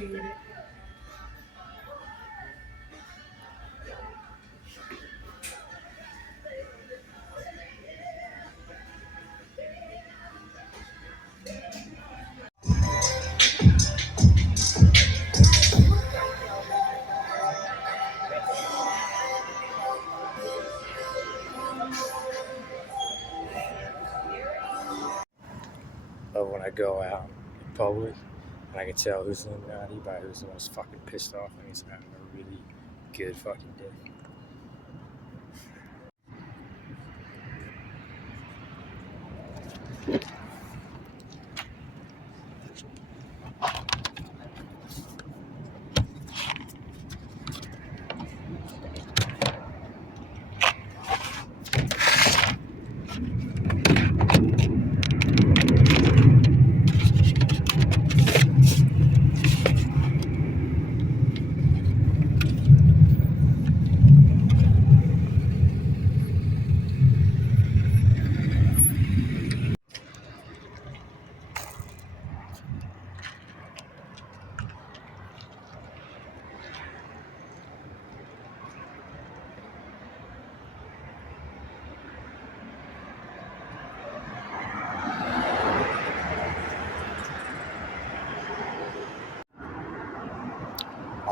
appreciate it. But when I go out in public and I can tell who's Illuminati by who's the most fucking pissed off, and he's having a really good fucking day.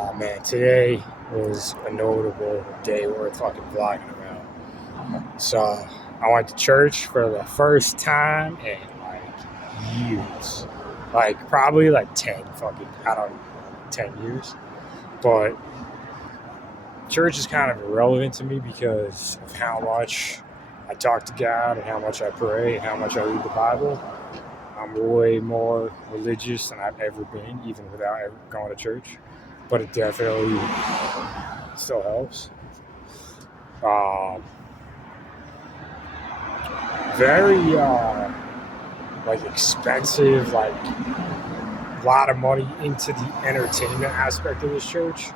Oh man, today was a notable day worth fucking vlogging about. So I went to church for the first time in like years. Like probably like 10 fucking, I don't know, 10 years. But church is kind of irrelevant to me because of how much I talk to God and how much I pray and how much I read the Bible. I'm way more religious than I've ever been, even without ever going to church. But it definitely still helps. Very like expensive, like a lot of money into the entertainment aspect of this church,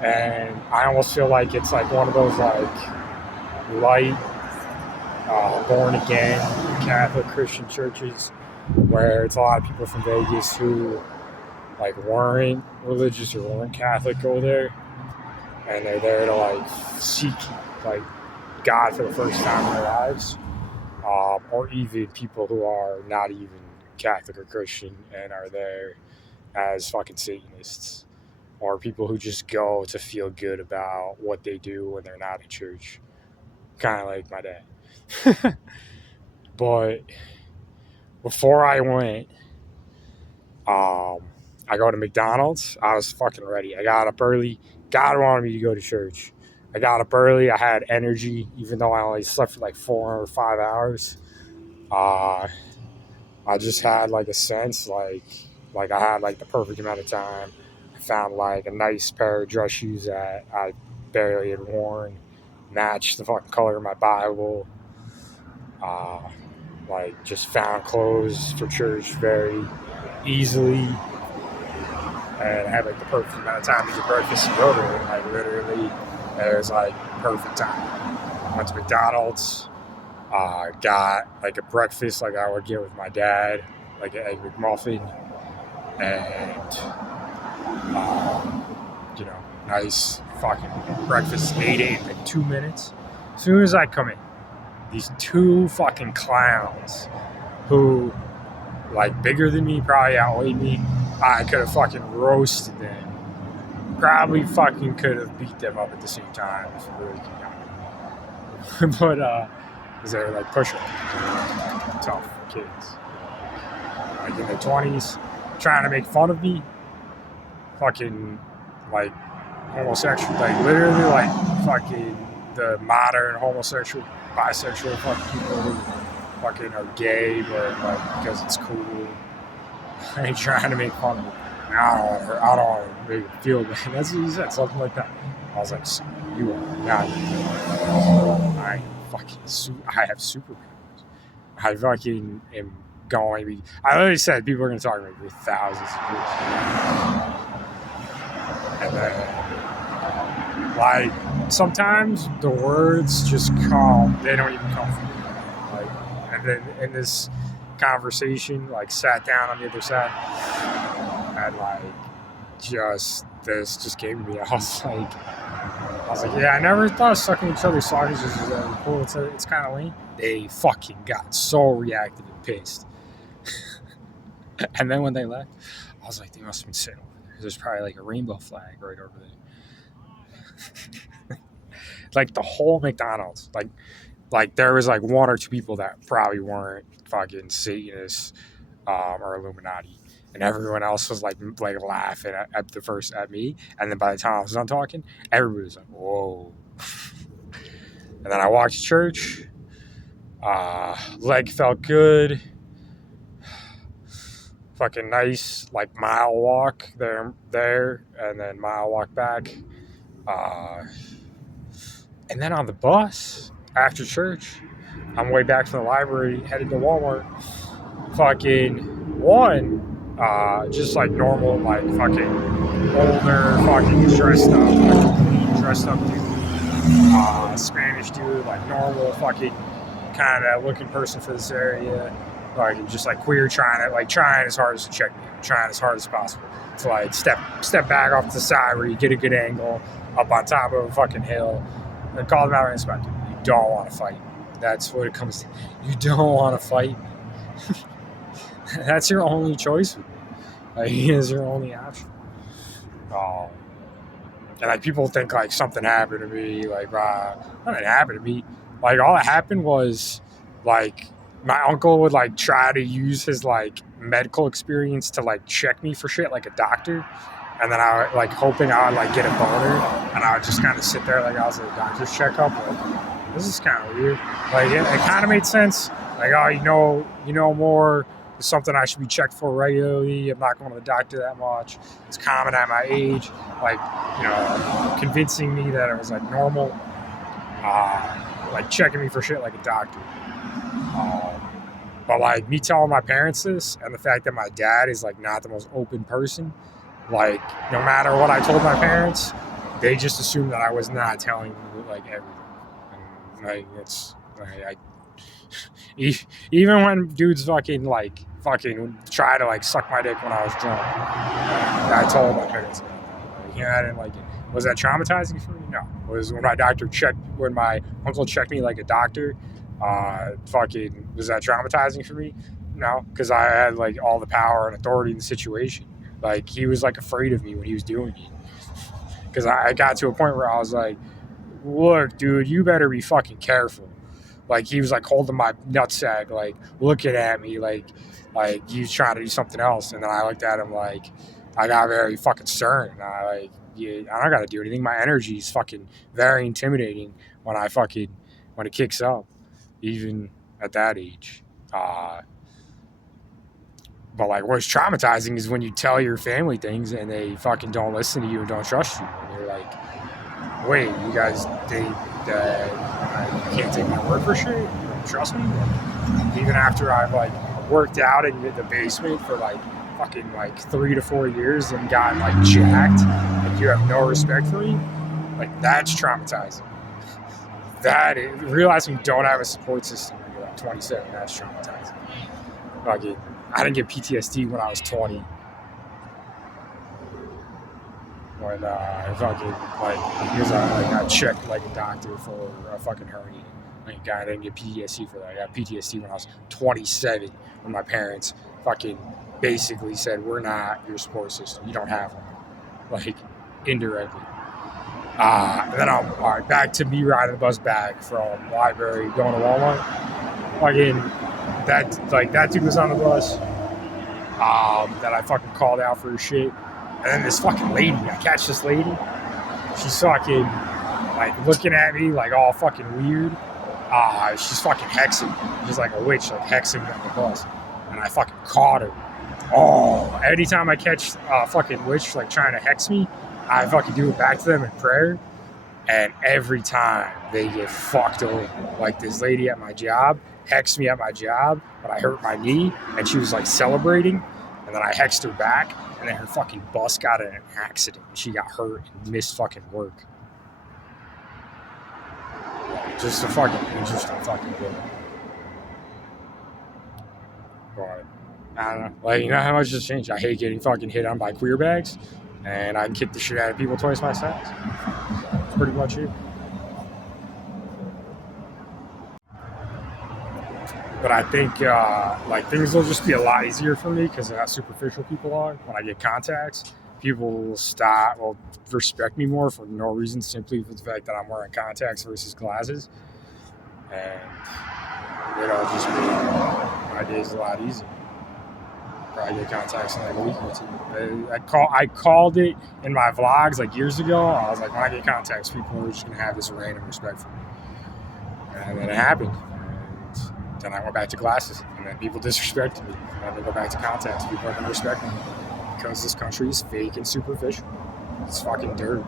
and I almost feel like it's like one of those like light, born again Catholic Christian churches where it's a lot of people from Vegas who like weren't religious or weren't Catholic go there, and they're there to like seek like God for the first time in their lives, or even people who are not even Catholic or Christian and are there as fucking Satanists, or people who just go to feel good about what they do when they're not at church, kind of like my dad. But before I went, I go to McDonald's. I was fucking ready. I got up early. God wanted me to go to church. I got up early. I had energy, even though I only slept for like 4 or 5 hours. I just had like a sense, like I had like the perfect amount of time. I found like a nice pair of dress shoes that I barely had worn, matched the fucking color of my Bible. Like just found clothes for church very easily, and had like the perfect amount of time to get breakfast and go to it. Like literally, it was like perfect time. Went to McDonald's, got like a breakfast like I would get with my dad, like an egg McMuffin, and nice fucking breakfast. Ate it in like 2 minutes. As soon as I come in, these two fucking clowns who like bigger than me, probably outweighed me. I could have fucking roasted them. Probably fucking could have beat them up at the same time if it really came down. But because they were like pusher, tough kids, like in their 20s, trying to make fun of me. Fucking like homosexual, like literally like fucking the modern homosexual, bisexual fucking people who fucking are gay, but like because it's cool. I ain't trying to make fun of me. I don't want to make it feel bad. That's what he said, something like that. I was like, you are not. I fucking I have superpowers. I fucking am going to be. I literally said people are going to talk about me for thousands of years. And then, like, sometimes the words just come. They don't even come from me. Like, and then in this conversation, like, sat down on the other side, had like this just came to me. I was like, yeah, I never thought sucking each other's sausages was that cool. It's kind of lame. They fucking got so reactive and pissed. And then when they left, I was like, they must have been sitting over there. There's probably like a rainbow flag right over there. Like the whole McDonald's, like there was like one or two people that probably weren't fucking Satanists or Illuminati, and everyone else was like laughing at me. And then by the time I was done talking, everybody was like, "Whoa!" And then I walked to church. Leg felt good. Fucking nice, like mile walk there, and then mile walk back. And then on the bus after church, I'm way back from the library, headed to Walmart. Fucking one, just like normal, like fucking older, fucking dressed up dude, Spanish dude, like normal fucking kind of looking person for this area, like just like queer, trying as hard as to check me, trying as hard as possible to like step back off to the side where you get a good angle up on top of a fucking hill, and call them out and inspect it. You don't want to fight. That's what it comes to. You don't want to fight. That's your only choice. Like, is your only option. And like people think like something happened to me, like nothing happened to me. Like all that happened was like my uncle would like try to use his like medical experience to like check me for shit like a doctor, and then I like hoping I would like get a boner, and I would just kind of sit there like I was at a doctor's checkup. Like, this is kind of weird. Like it kind of made sense. Like, oh, you know more. It's something I should be checked for regularly. I'm not going to the doctor that much. It's common at my age. Like, convincing me that it was like normal. Like checking me for shit like a doctor. But like me telling my parents this, and the fact that my dad is like not the most open person, like no matter what I told my parents, they just assumed that I was not telling them like everything. And like it's like even when dudes fucking try to like suck my dick when I was drunk, I told my parents about that. Like, I didn't like it. Was that traumatizing for me? No. Was when my uncle checked me like a doctor, was that traumatizing for me? No, because I had like all the power and authority in the situation. Like he was like afraid of me when he was doing it. Because I got to a point where I was like, look, dude, you better be fucking careful. Like he was like holding my nutsack, like looking at me, like he was trying to do something else. And then I looked at him like I got very fucking stern. I don't got to do anything. My energy is fucking very intimidating when it kicks up, even at that age. But like what's traumatizing is when you tell your family things and they fucking don't listen to you and don't trust you. And you're like, wait, you guys think that I can't take my word for shit? You don't trust me? Even after I've like worked out in the basement for like fucking like 3 to 4 years and gotten like jacked, like you have no respect for me, like that's traumatizing. That is, realizing you don't have a support system when you're like 27, that's traumatizing. Like I didn't get PTSD when I was 20. When I fucking because I got checked like a doctor for a fucking hernia. Like I didn't get PTSD for that. I got PTSD when I was 27 when my parents fucking basically said, we're not your support system. You don't have one. Like indirectly. And then back to me riding the bus back from the library going to Walmart. Fucking that dude was on the bus. That I fucking called out for his shit. And then this fucking lady, I catch this lady. She's fucking like looking at me like all fucking weird. She's fucking hexing me. She's like a witch, like hexing me on the bus. And I fucking caught her. Oh, anytime I catch a fucking witch like trying to hex me, I fucking do it back to them in prayer. And every time they get fucked over. Like this lady at my job hexed me at my job, but I hurt my knee and she was like celebrating. And then I hexed her back, and then her fucking bus got in an accident. She got hurt and missed fucking work. Just a fucking good. But I don't know. Like, you know how much has changed? I hate getting fucking hit on by queer bags. and I kick the shit out of people twice my size. That's pretty much it. But I think like things will just be a lot easier for me because of how superficial people are. When I get contacts, people will respect me more for no reason, simply for the fact that I'm wearing contacts versus glasses, and just make my days a lot easier. Probably get contacts in like a week or two. I called it in my vlogs like years ago. I was like, when I get contacts, people are just gonna have this random respect for me, and then it happened. Then I went back to glasses, and then people disrespected me. And then I go back to contacts. People are going to respect me because this country is fake and superficial. It's fucking dirt.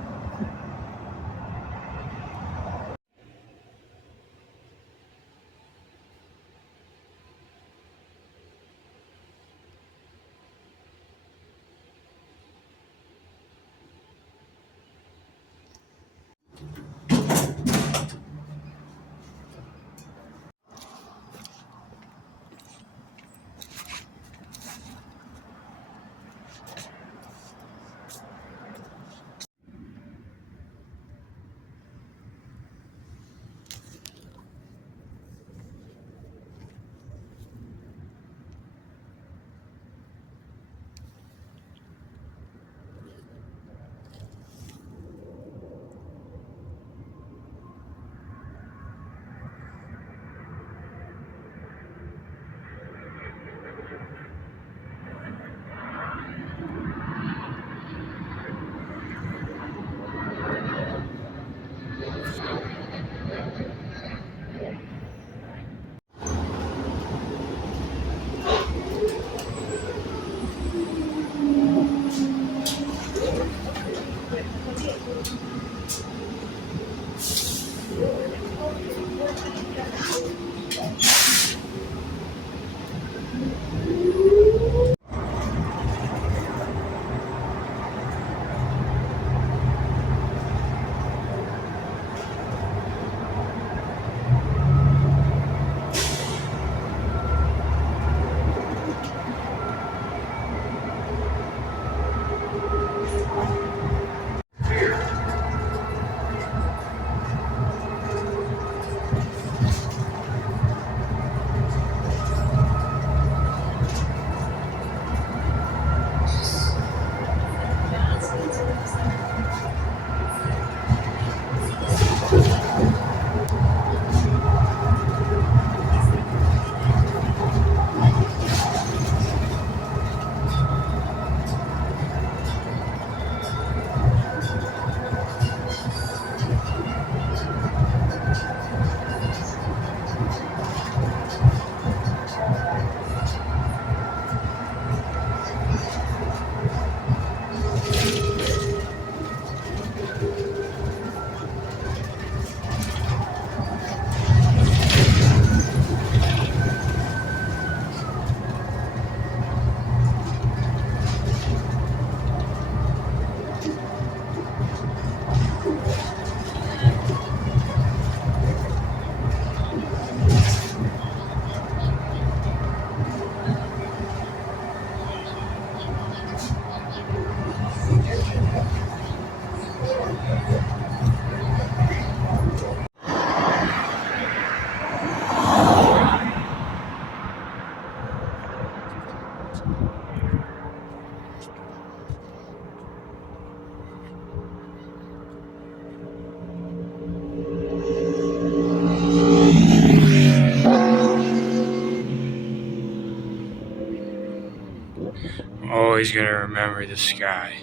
Always gonna remember the sky.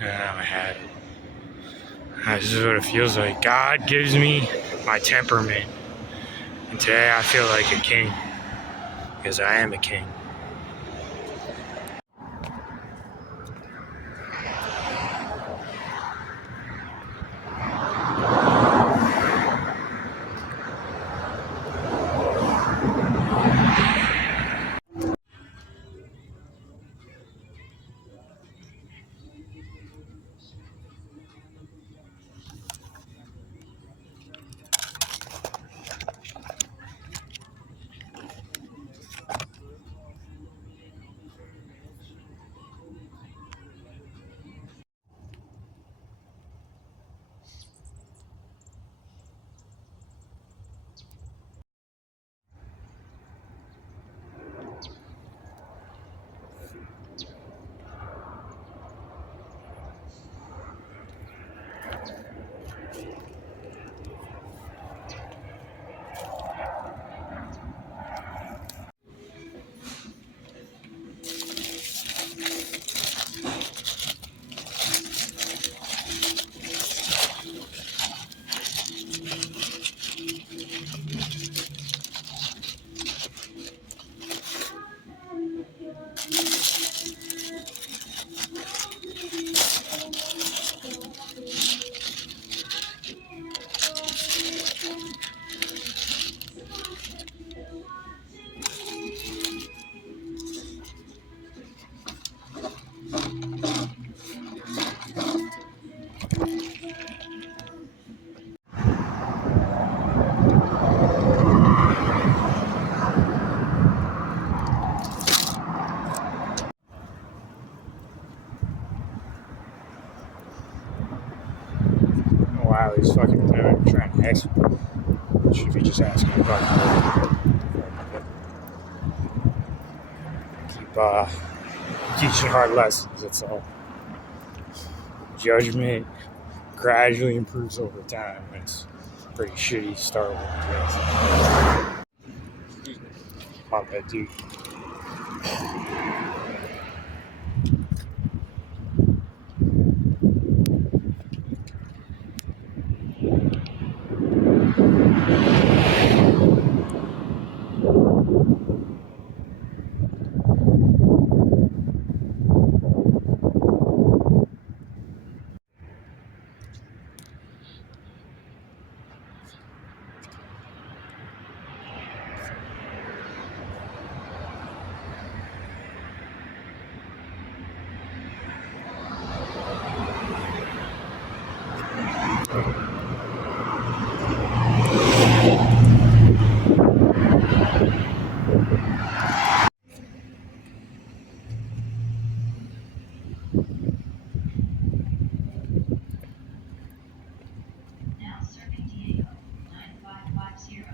I had it. This is what it feels like. God gives me my temperament. And today I feel like a king. Because I am a king. how he's fucking doing, trying to hex me. Should be just asking fucking keep teaching hard lessons, that's all. Judgment gradually improves over time. It's pretty shitty to start with. My bad, dude. Now serving Diego, 9550.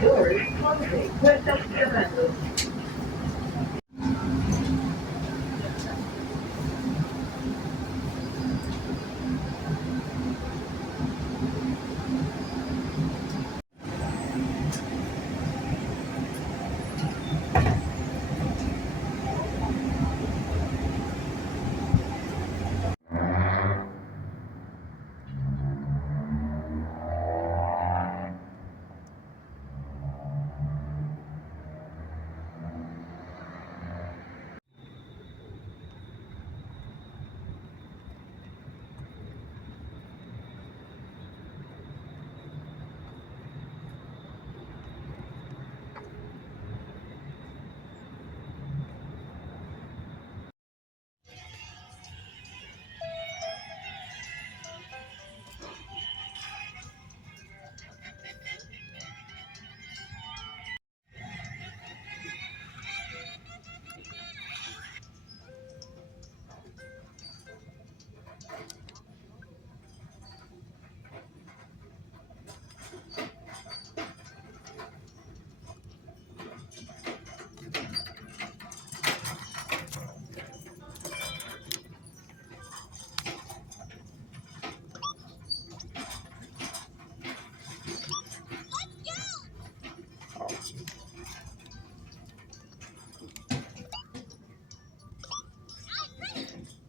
Doors closing. Puertas cerrando.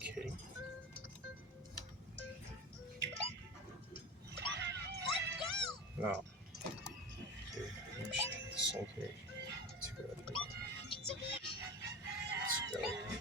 Okay. No. Okay. Okay. Let's go. Let's go.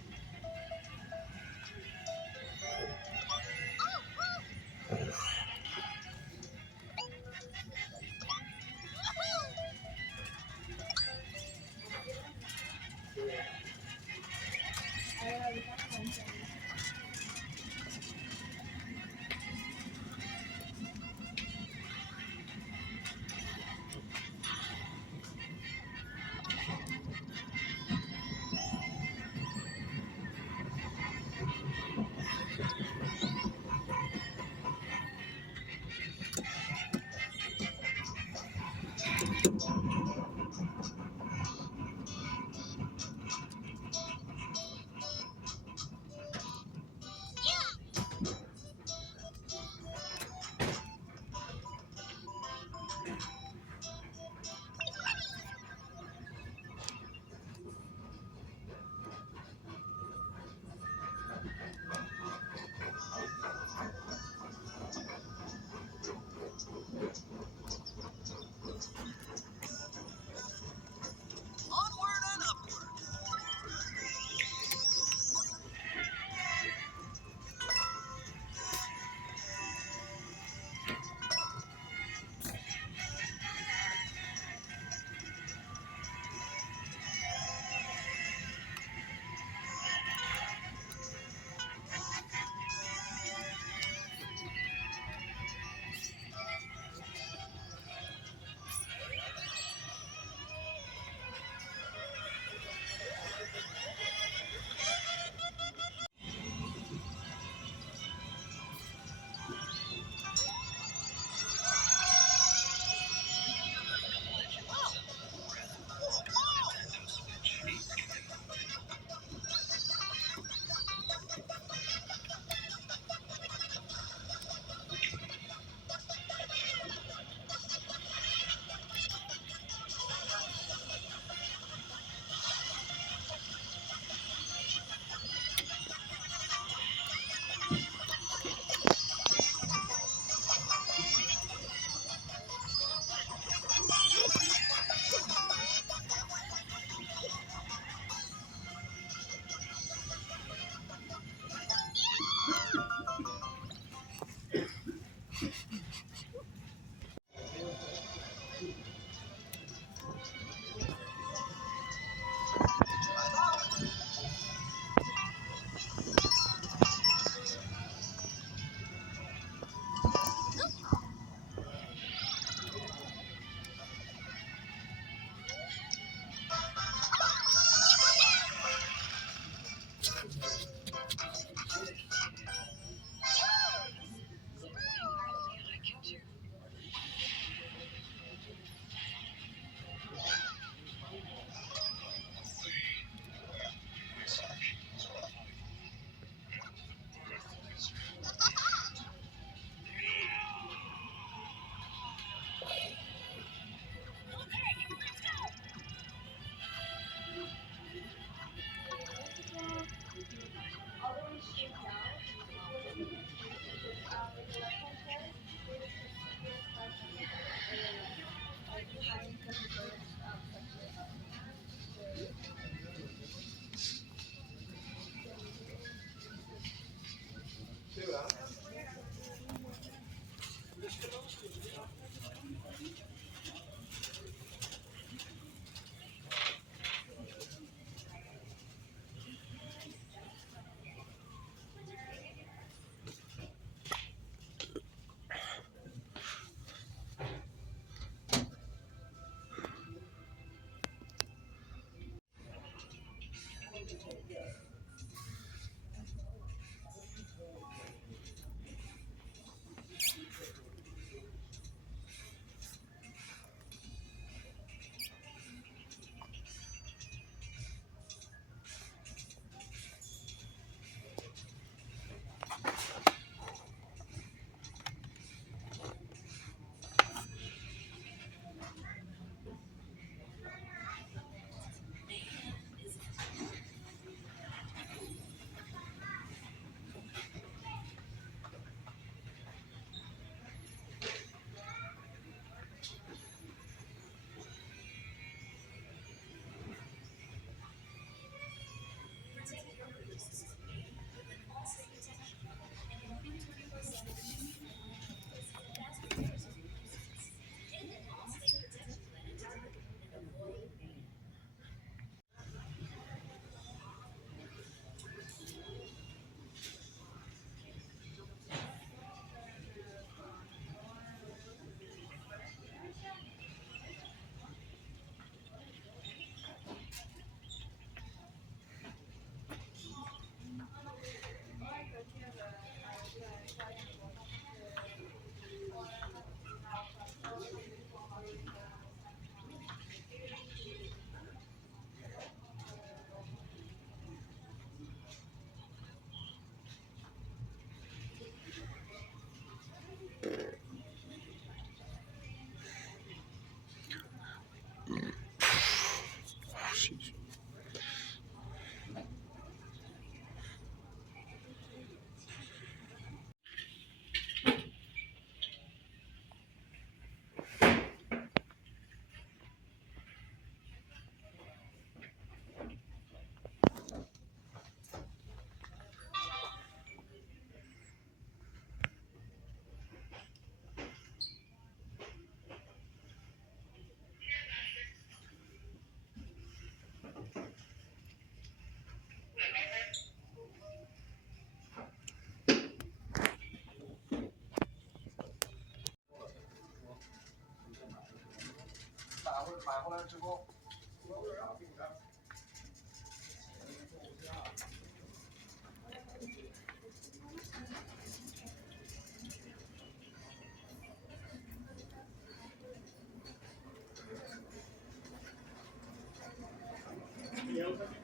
open?